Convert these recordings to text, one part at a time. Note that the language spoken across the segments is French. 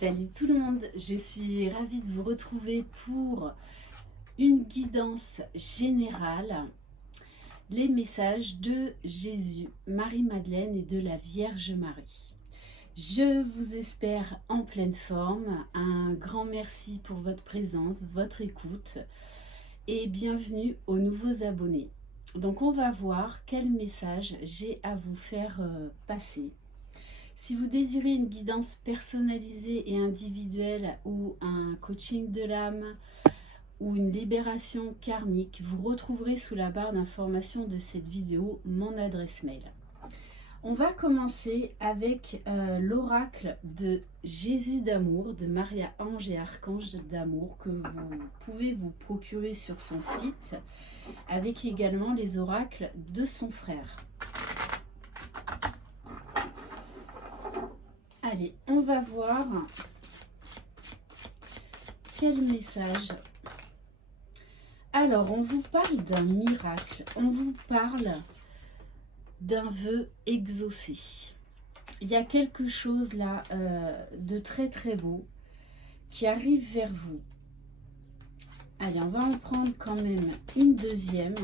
Salut tout le monde, je suis ravie de vous retrouver pour une guidance générale, les messages de Jésus, Marie-Madeleine et de la Vierge Marie. Je vous espère en pleine forme, un grand merci pour votre présence, votre écoute et bienvenue aux nouveaux abonnés. Donc on va voir quel message j'ai à vous faire passer. Si vous désirez une guidance personnalisée et individuelle ou un coaching de l'âme ou une libération karmique, vous retrouverez sous la barre d'information de cette vidéo mon adresse mail. On va commencer avec l'oracle de Jésus d'amour, de Maria Ange et Archange d'amour que vous pouvez vous procurer sur son site, avec également les oracles de son frère. Allez, on va voir quel message. Alors, on vous parle d'un miracle, on vous parle d'un vœu exaucé. Il y a quelque chose là de très très beau qui arrive vers vous. Allez, on va en prendre quand même une deuxième.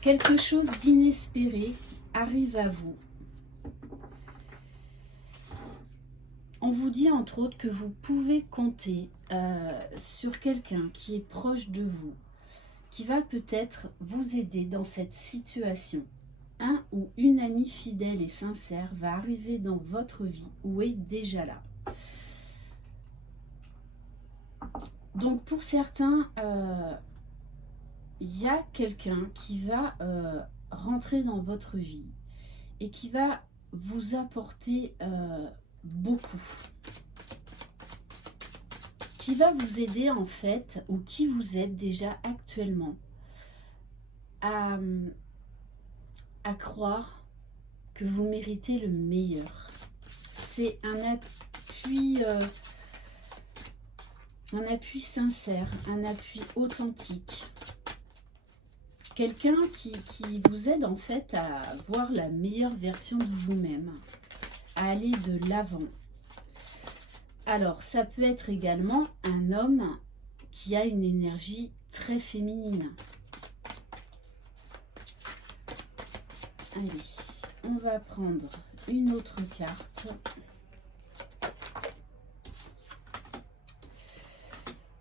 Quelque chose d'inespéré arrive à vous. On vous dit entre autres que vous pouvez compter sur quelqu'un qui est proche de vous, qui va peut-être vous aider dans cette situation. Un ou une amie fidèle et sincère va arriver dans votre vie ou est déjà là. Donc pour certains, il y a quelqu'un qui va rentrer dans votre vie et qui va vous apporter beaucoup, qui va vous aider en fait, ou qui vous aide déjà actuellement à croire que vous méritez le meilleur. C'est un appui sincère, un appui authentique. Quelqu'un qui vous aide en fait à voir la meilleure version de vous-même, à aller de l'avant. Alors, ça peut être également un homme qui a une énergie très féminine. Allez, on va prendre une autre carte.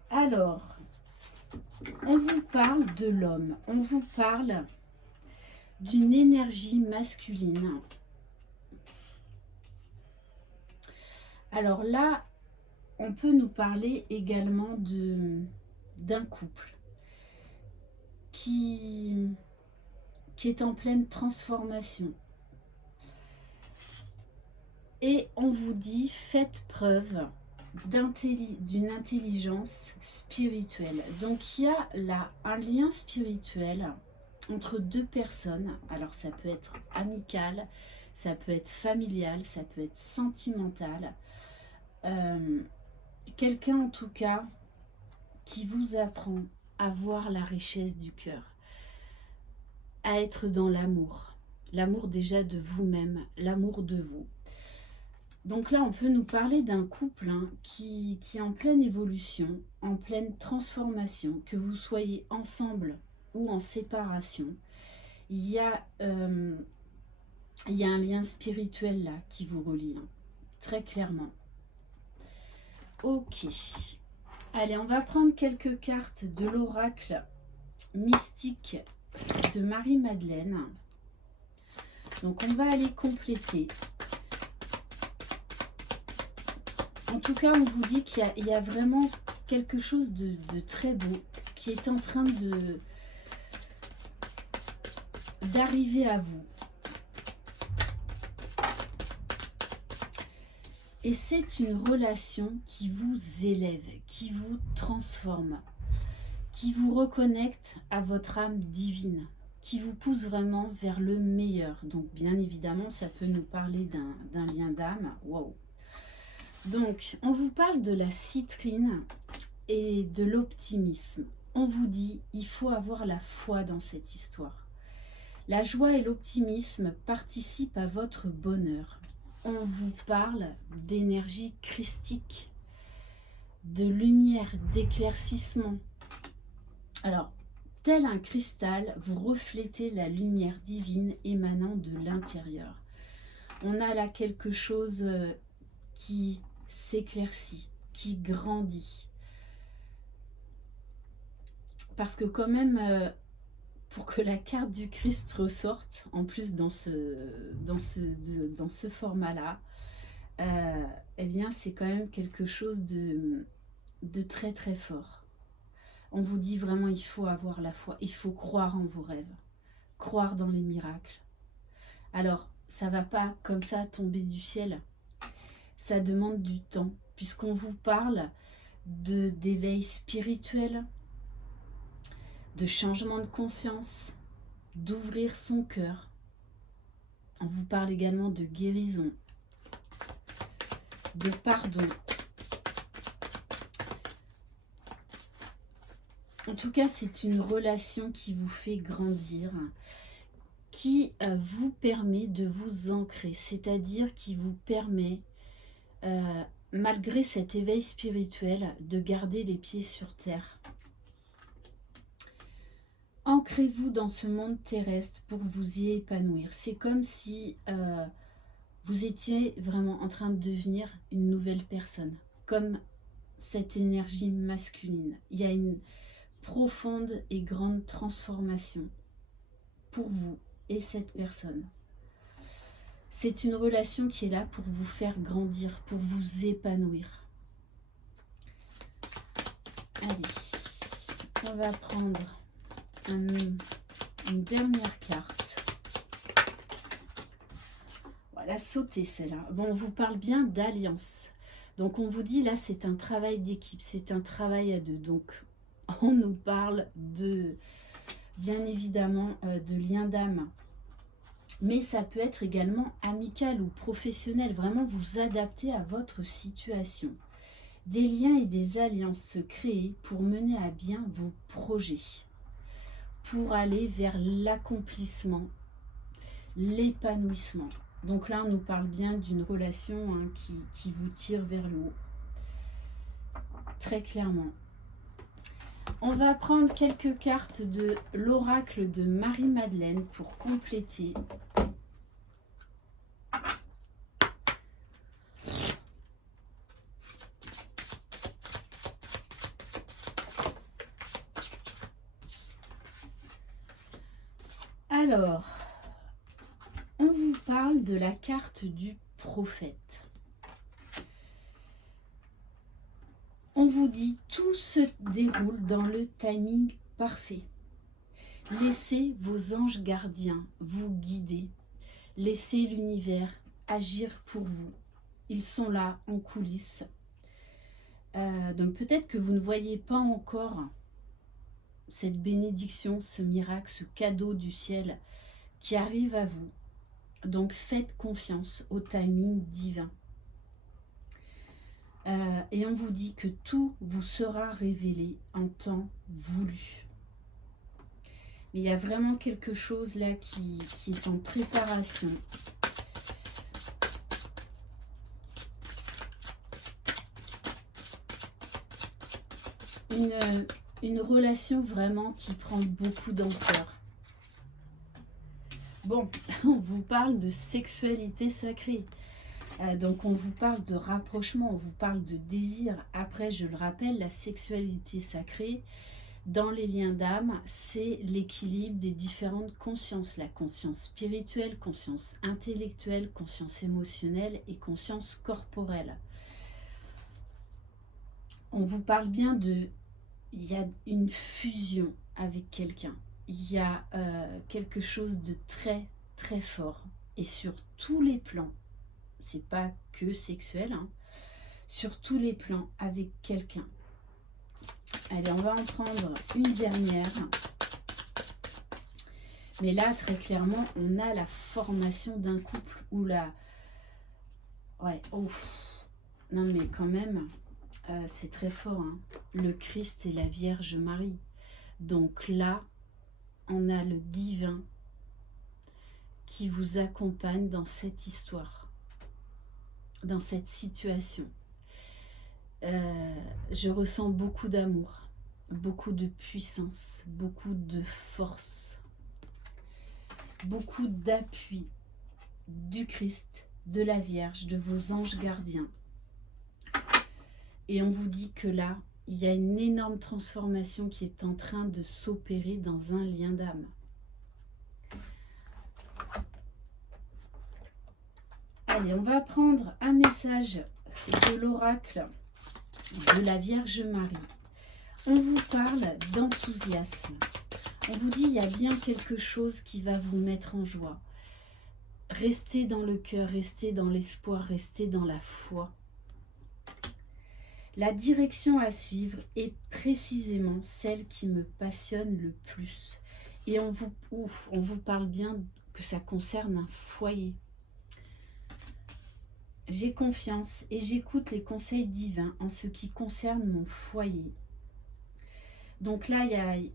Alors, on vous parle de l'homme, on vous parle d'une énergie masculine. Alors là, on peut nous parler également d'un couple qui est en pleine transformation. Et on vous dit, faites preuve d'une intelligence spirituelle. Donc il y a là un lien spirituel entre deux personnes. Alors ça peut être amical, ça peut être familial, ça peut être sentimental. Quelqu'un en tout cas qui vous apprend à voir la richesse du cœur, à être dans l'amour, l'amour déjà de vous-même, l'amour de vous. Donc là on peut nous parler d'un couple qui est en pleine évolution, en pleine transformation, que vous soyez ensemble ou en séparation. Il y a un lien spirituel là qui vous relie, très clairement. Ok, allez, on va prendre quelques cartes de l'oracle mystique de Marie-Madeleine. Donc on va aller compléter. En tout cas, on vous dit qu'il y a vraiment quelque chose de très beau qui est en train d'arriver à vous. Et c'est une relation qui vous élève, qui vous transforme, qui vous reconnecte à votre âme divine, qui vous pousse vraiment vers le meilleur. Donc bien évidemment, ça peut nous parler d'un lien d'âme. Waouh! Donc, on vous parle de la citrine et de l'optimisme. On vous dit, il faut avoir la foi dans cette histoire. La joie et l'optimisme participent à votre bonheur. on vous parle d'énergie christique, de lumière, d'éclaircissement. Alors, tel un cristal, vous reflétez la lumière divine émanant de l'intérieur. On a là quelque chose qui s'éclaircit, qui grandit. Parce que quand même, pour que la carte du Christ ressorte, en plus dans ce format-là, eh bien c'est quand même quelque chose de très très fort. On vous dit vraiment, il faut avoir la foi, il faut croire en vos rêves, croire dans les miracles. Alors, ça ne va pas comme ça tomber du ciel, ça demande du temps, puisqu'on vous parle d'éveil spirituel, de changement de conscience, d'ouvrir son cœur. On vous parle également de guérison, de pardon. En tout cas, c'est une relation qui vous fait grandir, qui vous permet de vous ancrer, c'est-à-dire qui vous permet, malgré cet éveil spirituel, de garder les pieds sur terre. Ancrez-vous dans ce monde terrestre pour vous y épanouir. C'est comme si vous étiez vraiment en train de devenir une nouvelle personne, comme cette énergie masculine. Il y a une profonde et grande transformation pour vous et cette personne. C'est une relation qui est là pour vous faire grandir, pour vous épanouir. Allez, on va prendre une dernière carte. Voilà, sautez celle-là. Bon, on vous parle bien d'alliance. Donc on vous dit là, c'est un travail d'équipe, c'est un travail à deux. Donc on nous parle de, bien évidemment, de lien d'âme. Mais ça peut être également amical ou professionnel. Vraiment vous adapter à votre situation. Des liens et des alliances se créent pour mener à bien vos projets. Pour aller vers l'accomplissement, l'épanouissement. Donc là, on nous parle bien d'une relation qui vous tire vers le haut. Très clairement. On va prendre quelques cartes de l'oracle de Marie-Madeleine pour compléter. Alors, on vous parle de la carte du prophète. On vous dit, tout se déroule dans le timing parfait. Laissez vos anges gardiens vous guider. Laissez l'univers agir pour vous. Ils sont là en coulisses. Donc peut-être que vous ne voyez pas encore cette bénédiction, ce miracle, ce cadeau du ciel qui arrive à vous. Donc faites confiance au timing divin. Et on vous dit que tout vous sera révélé en temps voulu. Mais il y a vraiment quelque chose là qui est en préparation. Une relation vraiment qui prend beaucoup d'ampleur. Bon, on vous parle de sexualité sacrée. Donc on vous parle de rapprochement, on vous parle de désir. Après, je le rappelle, la sexualité sacrée, dans les liens d'âme, c'est l'équilibre des différentes consciences. La conscience spirituelle, conscience intellectuelle, conscience émotionnelle et conscience corporelle. On vous parle bien de... Il y a une fusion avec quelqu'un. Il y a quelque chose de très très fort. Et sur tous les plans, c'est pas que sexuel, hein, sur tous les plans avec quelqu'un. Allez, on va en prendre une dernière. Mais là, très clairement, on a la formation d'un couple où la... Ouais, oh. Non mais quand même, c'est très fort, hein. Le Christ et la Vierge Marie. Donc là, on a le divin qui vous accompagne dans cette histoire. dans cette situation. Je ressens beaucoup d'amour, beaucoup de puissance, beaucoup de force, beaucoup d'appui du Christ, de la Vierge, de vos anges gardiens. Et on vous dit que là, il y a une énorme transformation qui est en train de s'opérer dans un lien d'âme. Allez, on va prendre un message de l'oracle de la Vierge Marie. On vous parle d'enthousiasme. On vous dit il y a bien quelque chose qui va vous mettre en joie. Restez dans le cœur, restez dans l'espoir, restez dans la foi. La direction à suivre est précisément celle qui me passionne le plus. Et on vous parle bien que ça concerne un foyer. J'ai confiance et j'écoute les conseils divins en ce qui concerne mon foyer. Donc là, il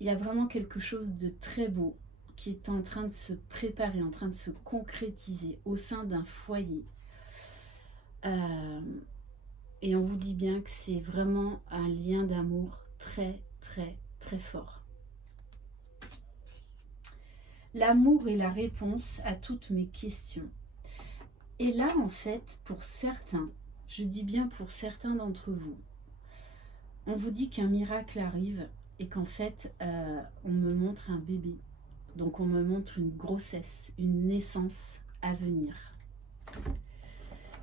y a vraiment quelque chose de très beau qui est en train de se préparer, en train de se concrétiser au sein d'un foyer. Et on vous dit bien que c'est vraiment un lien d'amour très, très, très fort. L'amour est la réponse à toutes mes questions. Et là, en fait, pour certains, je dis bien pour certains d'entre vous, on vous dit qu'un miracle arrive et qu'en fait, on me montre un bébé. Donc, on me montre une grossesse, une naissance à venir.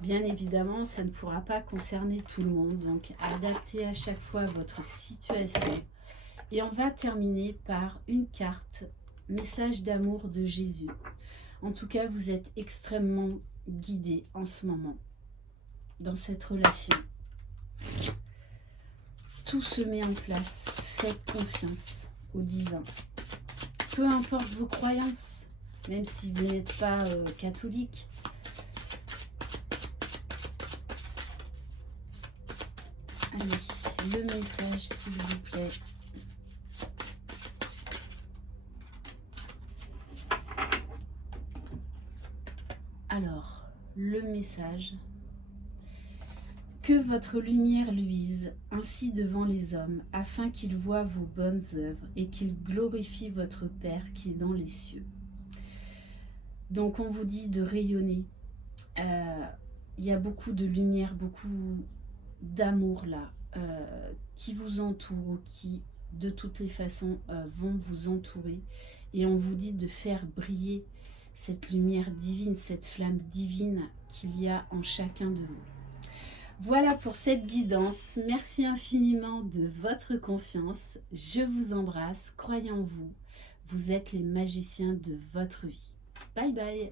Bien évidemment, ça ne pourra pas concerner tout le monde, donc adaptez à chaque fois votre situation. Et on va terminer par une carte, message d'amour de Jésus. En tout cas, vous êtes extrêmement guidé en ce moment, dans cette relation. Tout se met en place, faites confiance au divin. Peu importe vos croyances, même si vous n'êtes pas catholique, allez, le message s'il vous plaît. Alors, le message. Que votre lumière luise ainsi devant les hommes, afin qu'ils voient vos bonnes œuvres et qu'ils glorifient votre Père qui est dans les cieux. Donc on vous dit de rayonner. Il y a beaucoup de lumière, beaucoup d'amour là, qui vous entoure, ou qui de toutes les façons vont vous entourer. Et on vous dit de faire briller cette lumière divine, cette flamme divine qu'il y a en chacun de vous. Voilà pour cette guidance. Merci infiniment de votre confiance. Je vous embrasse. Croyez en vous. Vous êtes les magiciens de votre vie. Bye bye.